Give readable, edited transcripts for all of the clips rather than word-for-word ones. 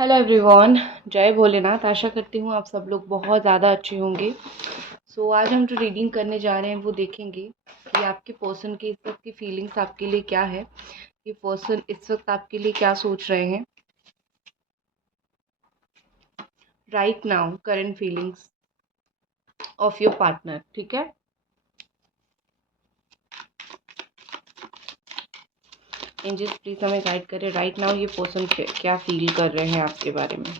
Hello everyone. जय भोलेनाथ। आशा करती हूँ आप सब लोग बहुत ज़्यादा अच्छे होंगे। आज हम जो रीडिंग करने जा रहे हैं वो देखेंगे कि आपके पर्सन की इस वक्त की फीलिंग्स आपके लिए क्या है, कि पर्सन इस वक्त आपके लिए क्या सोच रहे हैं right now, current feelings of your partner. ठीक है, एंजल्स प्लीज हमें गाइड करें राइट नाउ ये पर्सन क्या फील कर रहे हैं आपके बारे में।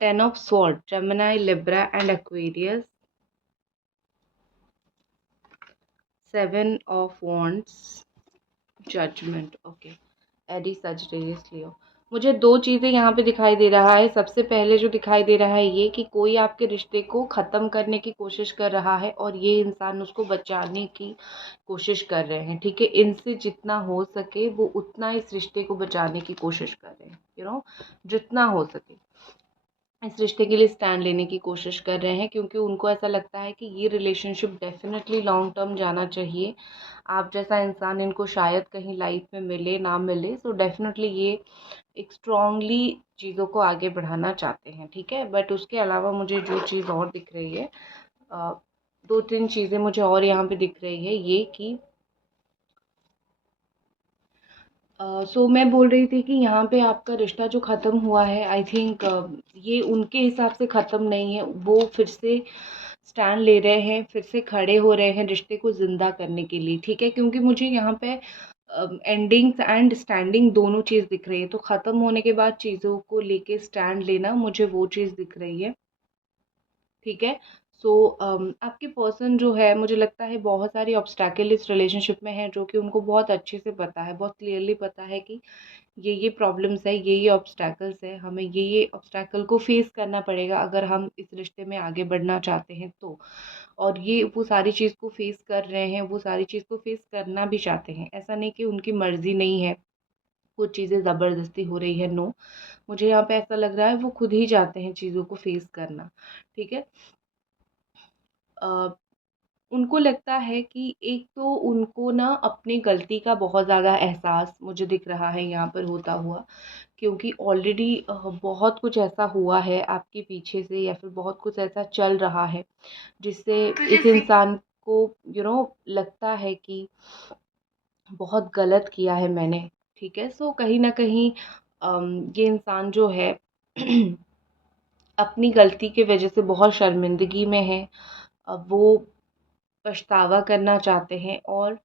10 of Swords, Gemini, Libra and Aquarius. 7 of Wands, judgement. Okay, एडी सजिटेरियस लियो। मुझे दो चीज़ें यहाँ पे दिखाई दे रहा है। सबसे पहले जो दिखाई दे रहा है ये कि कोई आपके रिश्ते को ख़त्म करने की कोशिश कर रहा है और ये इंसान उसको बचाने की कोशिश कर रहे हैं। ठीक है, इनसे जितना हो सके वो उतना इस रिश्ते को बचाने की कोशिश कर रहे हैं। जितना हो सके इस रिश्ते के लिए स्टैंड लेने की कोशिश कर रहे हैं, क्योंकि उनको ऐसा लगता है कि ये रिलेशनशिप डेफिनेटली लॉन्ग टर्म जाना चाहिए। आप जैसा इंसान इनको शायद कहीं लाइफ में मिले ना मिले, सो डेफिनेटली ये एक स्ट्रांगली चीज़ों को आगे बढ़ाना चाहते हैं। ठीक है, बट उसके अलावा मुझे जो चीज़ और दिख रही है, दो तीन चीज़ें मुझे और यहाँ पे दिख रही है। ये कि मैं बोल रही थी कि यहाँ पे आपका रिश्ता जो ख़त्म हुआ है, आई थिंक ये उनके हिसाब से ख़त्म नहीं है। वो फिर से स्टैंड ले रहे हैं, फिर से खड़े हो रहे हैं रिश्ते को ज़िंदा करने के लिए। ठीक है, क्योंकि मुझे यहाँ पे एंडिंग्स एंड स्टैंडिंग दोनों चीज़ दिख रही है। तो ख़त्म होने के बाद चीज़ों को लेके स्टैंड लेना, मुझे वो चीज़ दिख रही है। ठीक है, आपके पर्सन जो है, मुझे लगता है बहुत सारी ऑब्स्टैकल इस रिलेशनशिप में है जो कि उनको बहुत अच्छे से पता है, बहुत क्लियरली पता है कि ये प्रॉब्लम्स है, ये ऑब्स्टैकल्स है, हमें ये ऑब्स्टैकल को फेस करना पड़ेगा अगर हम इस रिश्ते में आगे बढ़ना चाहते हैं तो। और ये वो सारी चीज़ को फेस कर रहे हैं, वो सारी चीज़ को फेस करना भी चाहते हैं। ऐसा नहीं कि उनकी मर्ज़ी नहीं है, कुछ चीज़ें ज़बरदस्ती हो रही है, नो। मुझे यहाँ पे ऐसा लग रहा है वो खुद ही चाहते हैं चीज़ों को फेस करना। ठीक है, उनको लगता है कि एक तो उनको ना अपनी गलती का बहुत ज़्यादा एहसास मुझे दिख रहा है यहाँ पर होता हुआ, क्योंकि ऑलरेडी बहुत कुछ ऐसा हुआ है आपके पीछे से, या फिर बहुत कुछ ऐसा चल रहा है जिससे इस इंसान को लगता है कि बहुत गलत किया है मैंने। ठीक है, कहीं ना कहीं ये इंसान जो है अपनी गलती के वजह से बहुत शर्मिंदगी में है। अब वो पछतावा करना चाहते हैं और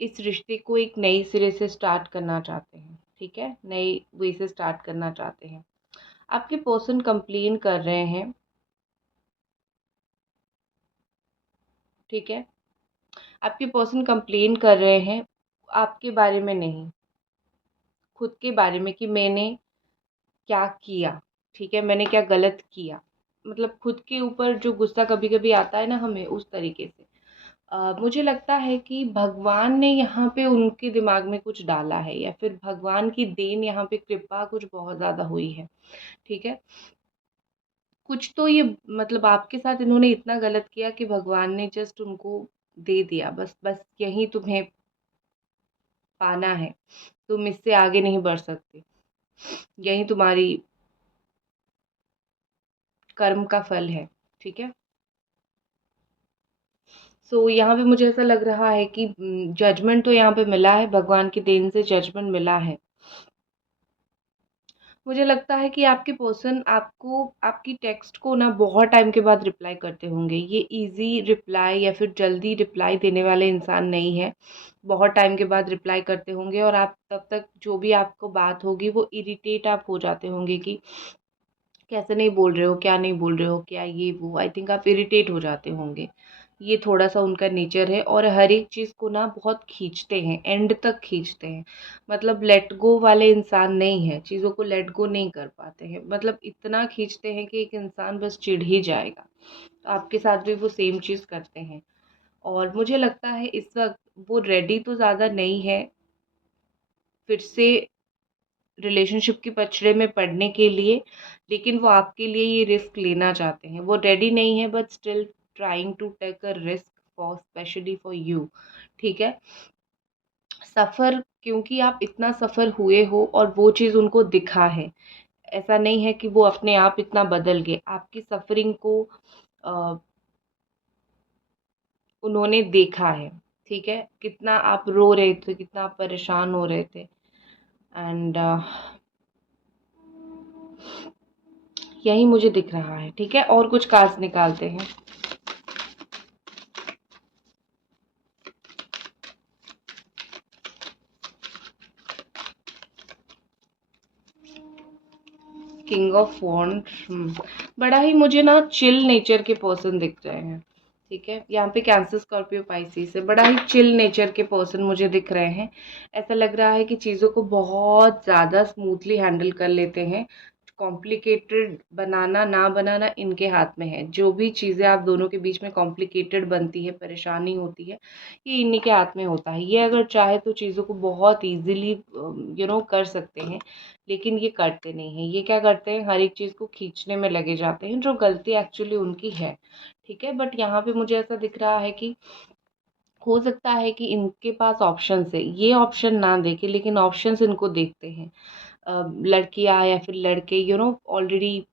इस रिश्ते को एक नई सिरे से स्टार्ट करना चाहते हैं। ठीक है, नई वे से स्टार्ट करना चाहते हैं। आपके पर्सन कंप्लेन कर रहे हैं। ठीक है, आपके पर्सन कंप्लेन कर रहे हैं आपके बारे में नहीं, खुद के बारे में, कि मैंने क्या किया। ठीक है, मैंने क्या गलत किया, मतलब खुद के ऊपर जो गुस्सा कभी कभी आता है ना हमें, उस तरीके से। मुझे लगता है कि भगवान ने यहाँ पे उनके दिमाग में कुछ डाला है, या फिर भगवान की देन यहाँ पे, कृपा कुछ बहुत ज़्यादा हुई है। ठीक है, कुछ तो ये, मतलब आपके साथ इन्होंने इतना गलत किया कि भगवान ने जस्ट उनको दे दिया, बस बस यही तुम्हें पाना है, तुम इससे आगे नहीं बढ़ सकते, यही तुम्हारी कर्म का फल है। ठीक है, यहाँ पे मुझे ऐसा लग रहा है कि जजमेंट तो यहाँ पे मिला है, भगवान की देन से जजमेंट मिला है। मुझे लगता है कि आपके पर्सन आपको, आपकी टेक्स्ट को ना बहुत टाइम के बाद रिप्लाई करते होंगे। ये इजी रिप्लाई या फिर जल्दी रिप्लाई देने वाले इंसान नहीं है। बहुत टाइम के बाद रिप्लाई करते होंगे और आप तब तक जो भी आपको बात होगी वो इरिटेट आप हो जाते होंगे कि कैसे नहीं बोल रहे हो, क्या नहीं बोल रहे हो, क्या ये वो, आई थिंक आप इरिटेट हो जाते होंगे। ये थोड़ा सा उनका नेचर है, और हर एक चीज़ को ना बहुत खींचते हैं, एंड तक खींचते हैं। मतलब लेट गो वाले इंसान नहीं है, चीज़ों को लेट गो नहीं कर पाते हैं, मतलब इतना खींचते हैं कि एक इंसान बस चिढ़ ही जाएगा। तो आपके साथ भी वो सेम चीज़ करते हैं, और मुझे लगता है इस वक्त वो रेडी तो ज़्यादा नहीं है फिर से रिलेशनशिप के पचड़े में पड़ने के लिए, लेकिन वो आपके लिए ये रिस्क लेना चाहते हैं। वो रेडी नहीं है but still trying to take a risk for specially for you. ठीक है, सफ़र, क्योंकि आप इतना सफ़र हुए हो और वो चीज़ उनको दिखा है। ऐसा नहीं है कि वो अपने आप इतना बदल गए, आपकी सफ़रिंग को अ, उन्होंने देखा है। ठीक है, कितना आप रो रहे थे, कितना आप परेशान हो रहे थे, एंड यही मुझे दिख रहा है। ठीक है, और कुछ कार्ड्स निकालते हैं। किंग ऑफ वॉन्ड्स, बड़ा ही मुझे ना चिल नेचर के पर्सन दिख रहे हैं। ठीक है, यहाँ पे कैंसर, स्कॉर्पियो, पाइसिस है। बड़ा ही चिल नेचर के पर्सन मुझे दिख रहे हैं। ऐसा लग रहा है कि चीज़ों को बहुत ज़्यादा स्मूथली हैंडल कर लेते हैं। कॉम्प्लिकेटेड बनाना ना बनाना इनके हाथ में है। जो भी चीज़ें आप दोनों के बीच में कॉम्प्लिकेटेड बनती है, परेशानी होती है, ये इन्हीं के हाथ में होता है। ये अगर चाहे तो चीज़ों को बहुत ईजिली कर सकते हैं, लेकिन ये करते नहीं हैं। ये क्या करते हैं, हर एक चीज़ को खींचने में लगे जाते हैं, जो गलती एक्चुअली उनकी है। ठीक है, बट यहाँ पे मुझे ऐसा दिख रहा है कि हो सकता है कि इनके पास ऑप्शंस है, ये ऑप्शन ना देखे लेकिन ऑप्शंस इनको देखते हैं। लड़कियाँ या फिर लड़के ऑलरेडी,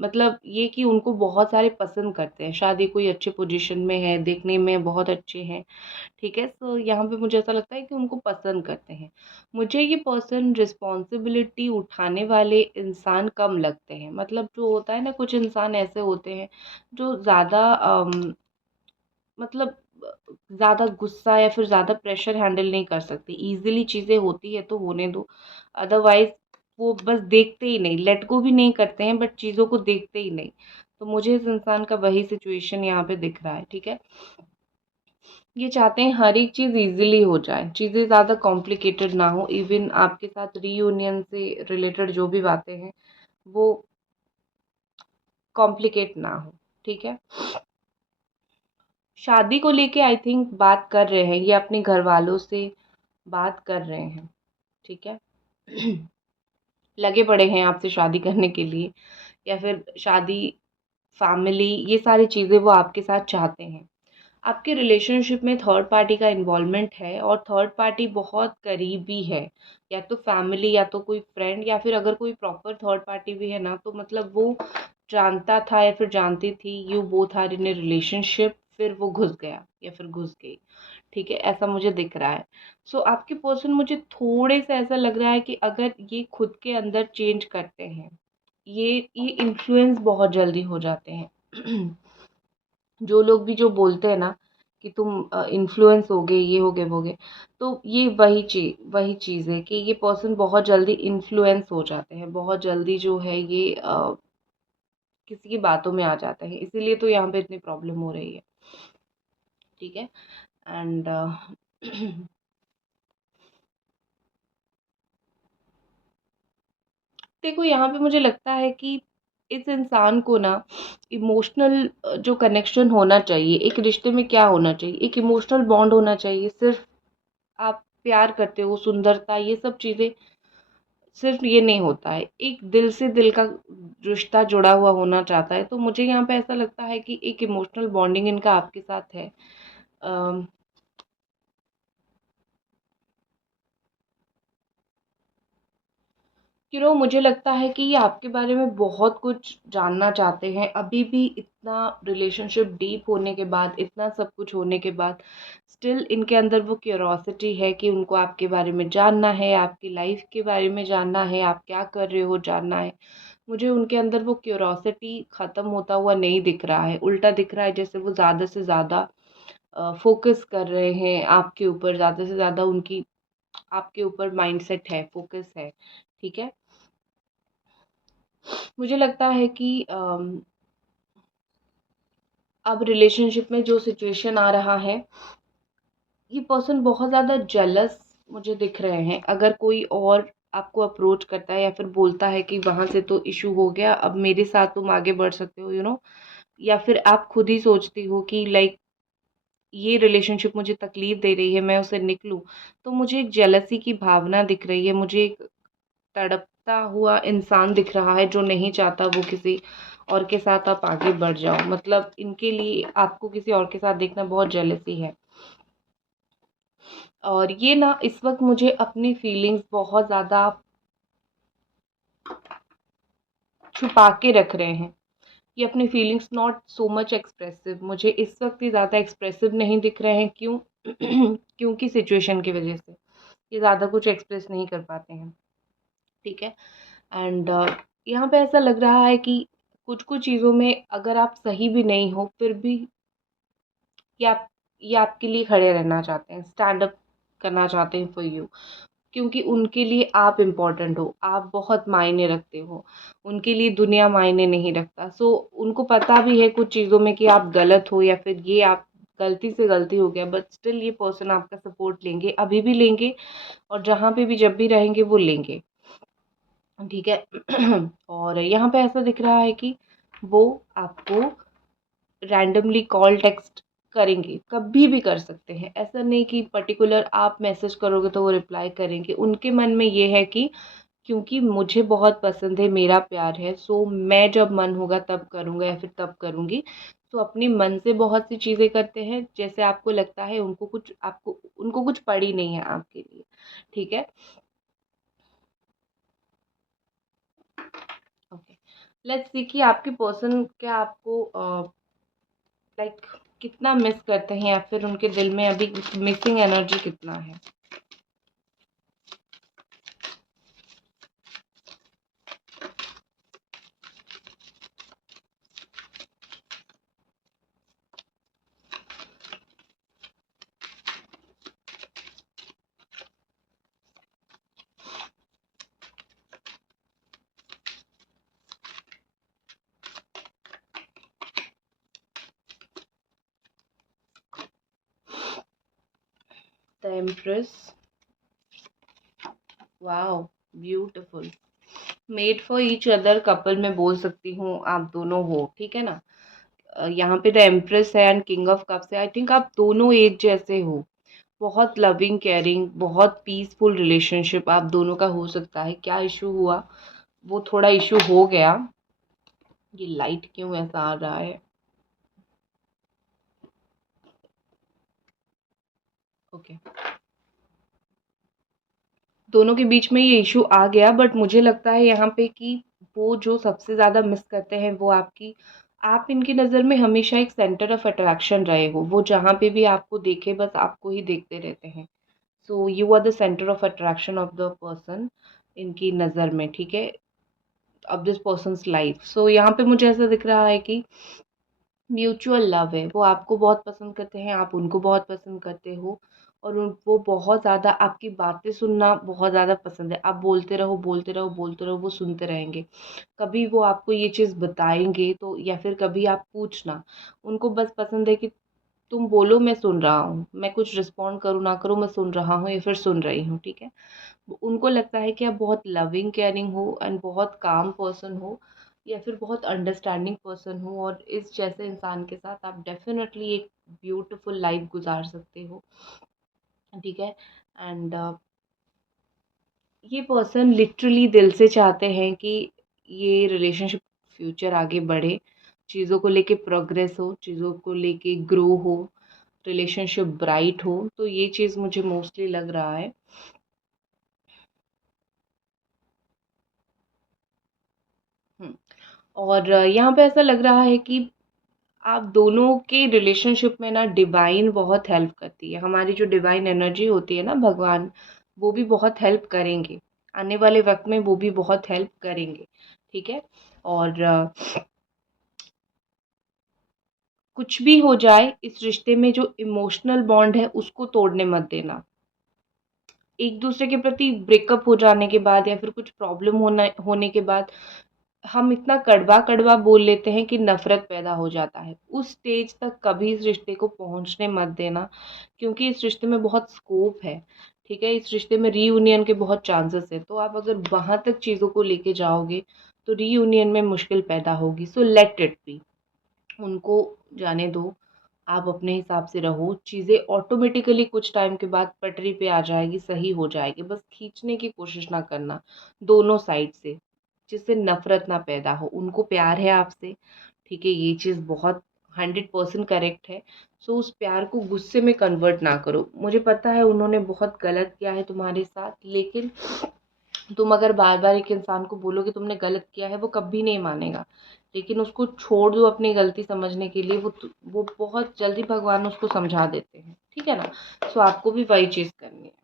मतलब ये कि उनको बहुत सारे पसंद करते हैं। शायद ये कोई अच्छे पोजीशन में है, देखने में बहुत अच्छे हैं। ठीक है, तो यहाँ पे मुझे ऐसा लगता है कि उनको पसंद करते हैं। मुझे ये पर्सन रिस्पॉन्सिबिलिटी उठाने वाले इंसान कम लगते हैं। मतलब जो होता है ना, कुछ इंसान ऐसे होते हैं जो ज़्यादा मतलब ज़्यादा गुस्सा या फिर ज़्यादा प्रेशर हैंडल नहीं कर सकते। ईज़िली चीज़ें होती है तो होने दो, अदरवाइज़ वो बस देखते ही नहीं, लेट गो भी नहीं करते हैं बट चीज़ों को देखते ही नहीं। तो मुझे इस इंसान का वही सिचुएशन यहाँ पे दिख रहा है। ठीक है, ये चाहते हैं हर एक चीज़ ईज़िली हो जाए, चीज़ें ज़्यादा कॉम्प्लिकेटेड ना हो। इवन आपके साथ रीयूनियन से रिलेटेड जो भी बातें हैं वो कॉम्प्लिकेट ना हो। ठीक है, शादी को लेके आई थिंक बात कर रहे हैं, ये अपने घर वालों से बात कर रहे हैं। ठीक है, लगे पड़े हैं आपसे शादी करने के लिए, या फिर शादी, फैमिली, ये सारी चीज़ें वो आपके साथ चाहते हैं। आपके रिलेशनशिप में थर्ड पार्टी का इन्वॉल्वमेंट है, और थर्ड पार्टी बहुत करीबी है, या तो फैमिली या तो कोई फ्रेंड, या फिर अगर कोई प्रॉपर थर्ड पार्टी भी है ना, तो मतलब वो जानता था या फिर जानती थी you both are in a relationship, फिर वो घुस गया या फिर घुस गई। ठीक है, ऐसा मुझे दिख रहा है। सो आपके पर्सन मुझे थोड़े से ऐसा लग रहा है कि अगर ये खुद के अंदर चेंज करते हैं, ये इन्फ्लुएंस बहुत जल्दी हो जाते हैं। जो लोग भी जो बोलते हैं ना कि तुम इन्फ्लुएंस हो गए, ये हो गए, वो हो गए, तो ये वही चीज़ है कि ये पर्सन बहुत जल्दी इन्फ्लुएंस हो जाते हैं, बहुत जल्दी जो है ये किसी की बातों में आ जाते हैं, इसीलिए तो यहाँ पे इतनी प्रॉब्लम हो रही है। ठीक है, एंड देखो, यहाँ पे मुझे लगता है कि इस इंसान को ना इमोशनल जो कनेक्शन होना चाहिए, एक रिश्ते में क्या होना चाहिए, एक इमोशनल बॉन्ड होना चाहिए। सिर्फ आप प्यार करते हो, सुंदरता, ये सब चीज़ें सिर्फ ये नहीं होता है, एक दिल से दिल का रिश्ता जुड़ा हुआ होना चाहता है। तो मुझे यहाँ पे ऐसा लगता है कि एक इमोशनल बॉन्डिंग इनका आपके साथ है। मुझे लगता है कि ये आपके बारे में बहुत कुछ जानना चाहते हैं। अभी भी इतना रिलेशनशिप डीप होने के बाद, इतना सब कुछ होने के बाद, स्टिल इनके अंदर वो क्यूरोसिटी है कि उनको आपके बारे में जानना है, आपकी लाइफ के बारे में जानना है, आप क्या कर रहे हो जानना है। मुझे उनके अंदर वो क्यूरोसिटी ख़त्म होता हुआ नहीं दिख रहा है, उल्टा दिख रहा है जैसे वो ज़्यादा से ज़्यादा फोकस कर रहे हैं आपके ऊपर, ज़्यादा से ज़्यादा उनकी आपके ऊपर माइंडसेट है, फोकस है। ठीक है, मुझे लगता है कि अब रिलेशनशिप में जो सिचुएशन आ रहा है, ये पर्सन बहुत ज़्यादा जेलस मुझे दिख रहे हैं। अगर कोई और आपको अप्रोच करता है या फिर बोलता है कि वहाँ से तो इशू हो गया, अब मेरे साथ तुम आगे बढ़ सकते हो, या फिर आप खुद ही सोचती हो कि लाइक ये रिलेशनशिप मुझे तकलीफ दे रही है, मैं उसे निकलूं, तो मुझे एक जेलसी की भावना दिख रही है, मुझे एक तड़पता हुआ इंसान दिख रहा है जो नहीं चाहता वो किसी और के साथ आप आगे बढ़ जाओ। मतलब इनके लिए आपको किसी और के साथ देखना बहुत जेलसी है। और ये ना इस वक्त मुझे अपनी फीलिंग्स बहुत ज़्यादा छुपा के रख रहे हैं। ये अपनी feelings not so much expressive, मुझे इस वक्त ही ज़्यादा एक्सप्रेसिव नहीं दिख रहे हैं। क्यों? क्योंकि सिचुएशन की वजह से ये ज़्यादा कुछ एक्सप्रेस नहीं कर पाते हैं। ठीक है। एंड यहाँ पे ऐसा लग रहा है कि कुछ कुछ चीज़ों में अगर आप सही भी नहीं हो फिर भी ये आपके लिए खड़े रहना चाहते हैं, स्टैंड अप करना चाहते हैं फॉर यू। क्योंकि उनके लिए आप इम्पोर्टेंट हो, आप बहुत मायने रखते हो, उनके लिए दुनिया मायने नहीं रखता। सो उनको पता भी है कुछ चीज़ों में कि आप गलत हो या फिर ये आप गलती से गलती हो गया, बट स्टिल ये पर्सन आपका सपोर्ट लेंगे, अभी भी लेंगे और जहाँ पे भी जब भी रहेंगे वो लेंगे। ठीक है। और यहाँ पे ऐसा दिख रहा है कि वो आपको रैंडमली कॉल टेक्स्ट करेंगे, कभी भी कर सकते हैं। ऐसा नहीं कि पर्टिकुलर आप मैसेज करोगे तो वो रिप्लाई करेंगे। उनके मन में ये है कि क्योंकि मुझे बहुत पसंद है, मेरा प्यार है, सो मैं जब मन होगा तब करूँगा या फिर तब करूँगी। तो अपने मन से बहुत सी चीज़ें करते हैं, जैसे आपको लगता है उनको कुछ पड़ी नहीं है आपके लिए। ठीक है। ओके, लेट्स सी कि आपके पर्सन क्या आपको लाइक कितना मिस करते हैं या फिर उनके दिल में अभी मिसिंग एनर्जी कितना है। The empress, wow, beautiful. Made for each other couple मैं बोल सकती हूँ, आप दोनों हो। ठीक है ना। यहाँ पे द एम्प्रेस है एंड किंग ऑफ कप्स है। आई थिंक आप दोनों एक जैसे हो, बहुत लविंग केयरिंग, बहुत पीसफुल रिलेशनशिप आप दोनों का हो सकता है। क्या इशू हुआ? वो थोड़ा इशू हो गया। ये लाइट क्यों ऐसा आ रहा है? ओके, दोनों के बीच में ये इशू आ गया, बट मुझे लगता है यहाँ पे कि वो जो सबसे ज़्यादा मिस करते हैं वो आप इनकी नज़र में हमेशा एक सेंटर ऑफ अट्रैक्शन रहे हो। वो जहाँ पे भी आपको देखे बस आपको ही देखते रहते हैं। So you are the centre of attraction of the person इनकी नज़र में। ठीक है, of this person's life. So यहाँ पे मुझे ऐसा दिख रहा है कि म्यूचुअल लव है, वो आपको बहुत पसंद करते हैं, आप उनको बहुत पसंद करते हो। और वो बहुत ज़्यादा आपकी बातें सुनना बहुत ज़्यादा पसंद है। आप बोलते रहो बोलते रहो बोलते रहो, वो सुनते रहेंगे। कभी वो आपको ये चीज़ बताएंगे तो या फिर कभी आप पूछना, उनको बस पसंद है कि तुम बोलो मैं सुन रहा हूँ, मैं कुछ रिस्पॉन्ड करूँ ना करूँ, मैं सुन रहा हूँ या फिर सुन रही हूँ। ठीक है। उनको लगता है कि आप बहुत लविंग केयरिंग हो एंड बहुत काम पर्सन हो या फिर बहुत अंडरस्टैंडिंग पर्सन हो, और इस जैसे इंसान के साथ आप डेफिनेटली एक ब्यूटीफुल लाइफ गुजार सकते हो। ठीक है। एंड ये पर्सन लिटरली दिल से चाहते हैं कि ये रिलेशनशिप फ्यूचर आगे बढ़े, चीज़ों को लेके प्रोग्रेस हो, चीज़ों को लेके ग्रो हो, रिलेशनशिप ब्राइट हो। तो ये चीज़ मुझे मोस्टली लग रहा है। हम्म, और यहाँ पे ऐसा लग रहा है कि आप दोनों के रिलेशनशिप में ना डिवाइन बहुत हेल्प करती है। हमारी जो डिवाइन एनर्जी होती है ना, भगवान, वो भी बहुत हेल्प करेंगे आने वाले वक्त में, वो भी बहुत हेल्प करेंगे। ठीक है। और कुछ भी हो जाए इस रिश्ते में, जो इमोशनल बॉन्ड है उसको तोड़ने मत देना। एक दूसरे के प्रति ब्रेकअप हो जाने के बाद या फिर कुछ प्रॉब्लम होने के बाद हम इतना कड़वा कड़वा बोल लेते हैं कि नफरत पैदा हो जाता है। उस स्टेज तक कभी इस रिश्ते को पहुंचने मत देना, क्योंकि इस रिश्ते में बहुत स्कोप है। ठीक है, इस रिश्ते में रीयूनियन के बहुत चांसेस है। तो आप अगर वहां तक चीज़ों को लेके जाओगे तो रीयूनियन में मुश्किल पैदा होगी। सो लेट इट बी, उनको जाने दो। आप अपने हिसाब से रहो, चीज़ें ऑटोमेटिकली कुछ टाइम के बाद पटरी पे आ जाएगी, सही हो जाएगी। बस खींचने की कोशिश ना करना दोनों साइड से, जिससे नफ़रत ना पैदा हो। उनको प्यार है आपसे, ठीक है, ये चीज़ बहुत 100% करेक्ट है। सो उस प्यार को गुस्से में कन्वर्ट ना करो। मुझे पता है उन्होंने बहुत गलत किया है तुम्हारे साथ, लेकिन तुम अगर बार बार एक इंसान को बोलोगे तुमने गलत किया है, वो कभी नहीं मानेगा। लेकिन उसको छोड़ दो अपनी गलती समझने के लिए, वो बहुत जल्दी भगवान उसको समझा देते हैं, ठीक है ना। सो आपको भी वही चीज़ करनी है।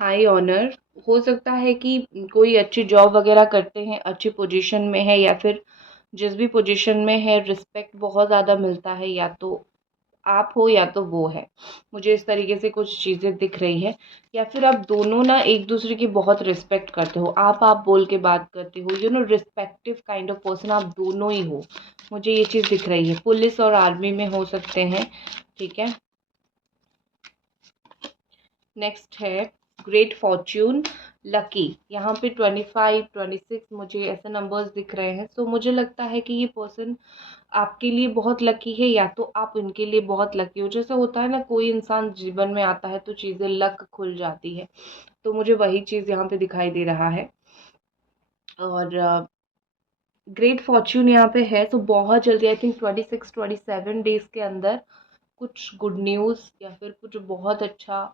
हाई ऑनर, हो सकता है कि कोई अच्छी जॉब वगैरह करते हैं, अच्छी पोजीशन में है, या फिर जिस भी पोजीशन में है रिस्पेक्ट बहुत ज़्यादा मिलता है, या तो आप हो या तो वो है। मुझे इस तरीके से कुछ चीज़ें दिख रही है। या फिर आप दोनों ना एक दूसरे की बहुत रिस्पेक्ट करते हो, आप बोल के बात करते हो, रिस्पेक्टिव काइंड ऑफ पर्सन आप दोनों ही हो। मुझे ये चीज़ दिख रही है, पुलिस और आर्मी में हो सकते हैं, ठीक है। नेक्स्ट है ग्रेट फॉर्च्यून, लकी। यहाँ पे 25 26 मुझे ऐसे नंबर्स दिख रहे हैं। सो मुझे लगता है कि ये पर्सन आपके लिए बहुत लकी है, या तो आप इनके लिए बहुत लकी हो। जैसे होता है ना, कोई इंसान जीवन में आता है तो चीज़ें लक खुल जाती है, तो मुझे वही चीज़ यहाँ पे दिखाई दे रहा है। और ग्रेट फॉर्च्यून यहाँ पे है, तो बहुत जल्दी, आई थिंक 26 27 डेज के अंदर कुछ गुड न्यूज़ या फिर कुछ बहुत अच्छा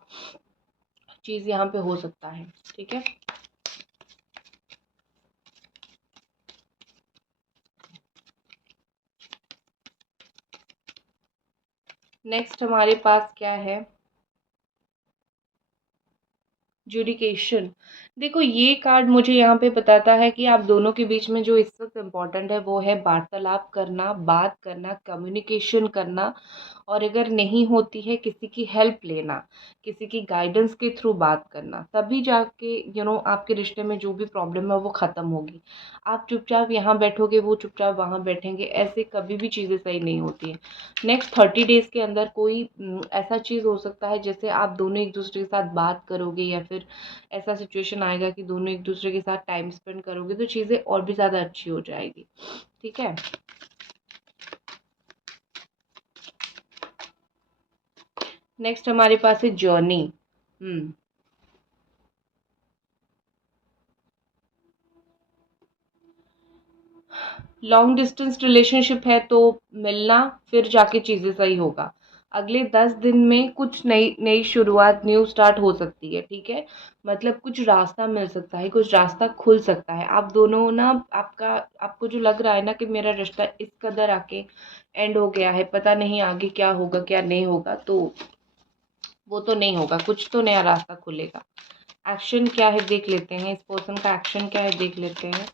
चीज़ यहाँ पे हो सकता है, ठीक है। नेक्स्ट हमारे पास क्या है, जुडिकेशन। देखो, ये कार्ड मुझे यहाँ पे बताता है कि आप दोनों के बीच में जो इस वक्त इम्पोर्टेंट है वो है वार्तालाप करना, बात करना, कम्युनिकेशन करना। और अगर नहीं होती है, किसी की हेल्प लेना, किसी की गाइडेंस के थ्रू बात करना, तभी जाके आपके रिश्ते में जो भी प्रॉब्लम है वो ख़त्म होगी। आप चुपचाप यहाँ बैठोगे, वो चुपचाप वहाँ बैठेंगे, ऐसे कभी भी चीज़ें सही नहीं होती हैं। नेक्स्ट 30 डेज़ के अंदर कोई ऐसा चीज़ हो सकता है, जैसे आप दोनों एक दूसरे के साथ बात करोगे, या फिर ऐसा सिचुएशन आएगा कि दोनों एक दूसरे के साथ टाइम स्पेंड करोगे, तो चीज़ें और भी ज़्यादा अच्छी हो जाएगी, ठीक है। नेक्स्ट हमारे पास है जर्नी। हम्म लॉन्ग डिस्टेंस रिलेशनशिप है तो मिलना, फिर जाके चीज़ें सही होगा। अगले 10 दिन में कुछ नई नई शुरुआत, न्यू स्टार्ट हो सकती है, ठीक है। मतलब कुछ रास्ता मिल सकता है, कुछ रास्ता खुल सकता है। आप दोनों ना, आपको जो लग रहा है ना कि मेरा रिश्ता इस कदर आके एंड हो गया है, पता नहीं आगे क्या होगा क्या नहीं होगा, तो वो तो नहीं होगा, कुछ तो नया रास्ता खुलेगा। एक्शन क्या है देख लेते हैं, इस पर्सन का एक्शन क्या है देख लेते हैं।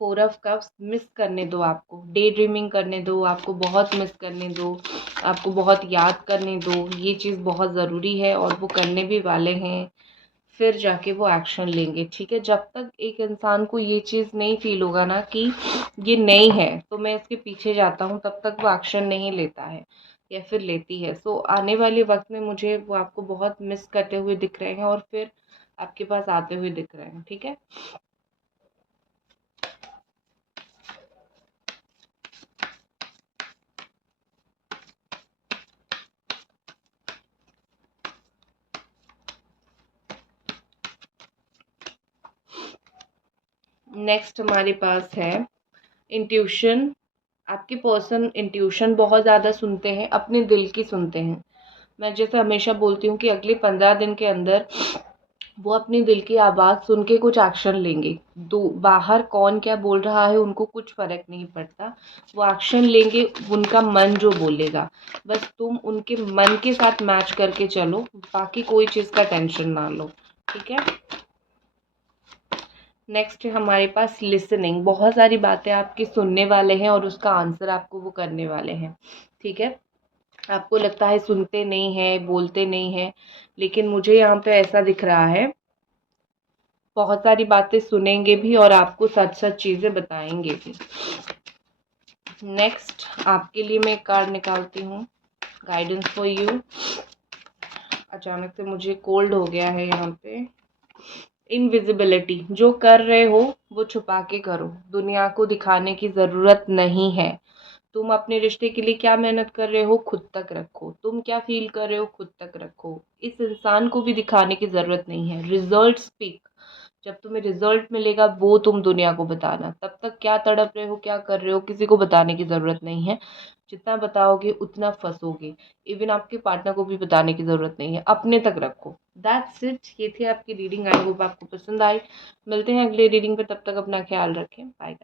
4 ऑफ कप्स, मिस करने दो, आपको डे ड्रीमिंग करने दो, आपको बहुत मिस करने दो, आपको बहुत याद करने दो। ये चीज़ बहुत ज़रूरी है और वो करने भी वाले हैं, फिर जाके वो एक्शन लेंगे, ठीक है। जब तक एक इंसान को ये चीज़ नहीं फील होगा ना कि ये नहीं है तो मैं इसके पीछे जाता हूँ, तब तक वो एक्शन नहीं लेता है, या फिर लेती है। सो आने वाले वक्त में मुझे वो आपको बहुत मिस करते हुए दिख रहे हैं, और फिर आपके पास आते हुए दिख रहे हैं, ठीक है। नेक्स्ट हमारे पास है इंट्यूशन। आपके पर्सन इंट्यूशन बहुत ज़्यादा सुनते हैं, अपने दिल की सुनते हैं। मैं जैसे हमेशा बोलती हूँ कि अगले 15 दिन के अंदर वो अपने दिल की आवाज़ सुन के कुछ एक्शन लेंगे। दो बाहर कौन क्या बोल रहा है उनको कुछ फ़र्क नहीं पड़ता, वो एक्शन लेंगे, उनका मन जो बोलेगा। बस तुम उनके मन के साथ मैच करके चलो, बाकी कोई चीज़ का टेंशन ना लो, ठीक है। नेक्स्ट है हमारे पास लिसनिंग। बहुत सारी बातें आपकी सुनने वाले हैं और उसका आंसर आपको वो करने वाले हैं, ठीक है। आपको लगता है सुनते नहीं हैं, बोलते नहीं हैं, लेकिन मुझे यहाँ पे ऐसा दिख रहा है बहुत सारी बातें सुनेंगे भी और आपको सच सच चीज़ें बताएंगे भी। नेक्स्ट आपके लिए मैं एक कार्ड निकालती हूँ, गाइडेंस फॉर यू। अचानक से मुझे कोल्ड हो गया है यहाँ पे। इनविजिबिलिटी, जो कर रहे हो वो छुपा के करो, दुनिया को दिखाने की ज़रूरत नहीं है। तुम अपने रिश्ते के लिए क्या मेहनत कर रहे हो खुद तक रखो, तुम क्या फील कर रहे हो खुद तक रखो, इस इंसान को भी दिखाने की ज़रूरत नहीं है। रिजल्ट स्पीक, जब तुम्हें रिजल्ट मिलेगा वो तुम दुनिया को बताना। तब तक क्या तड़प रहे हो, क्या कर रहे हो, किसी को बताने की ज़रूरत नहीं है। जितना बताओगे उतना फंसोगे। इवन आपके पार्टनर को भी बताने की ज़रूरत नहीं है, अपने तक रखो। That's it. ये थी आपकी रीडिंग। आई होप आपको पसंद आई। मिलते हैं अगले रीडिंग पे, तब तक अपना ख्याल रखें। बाय।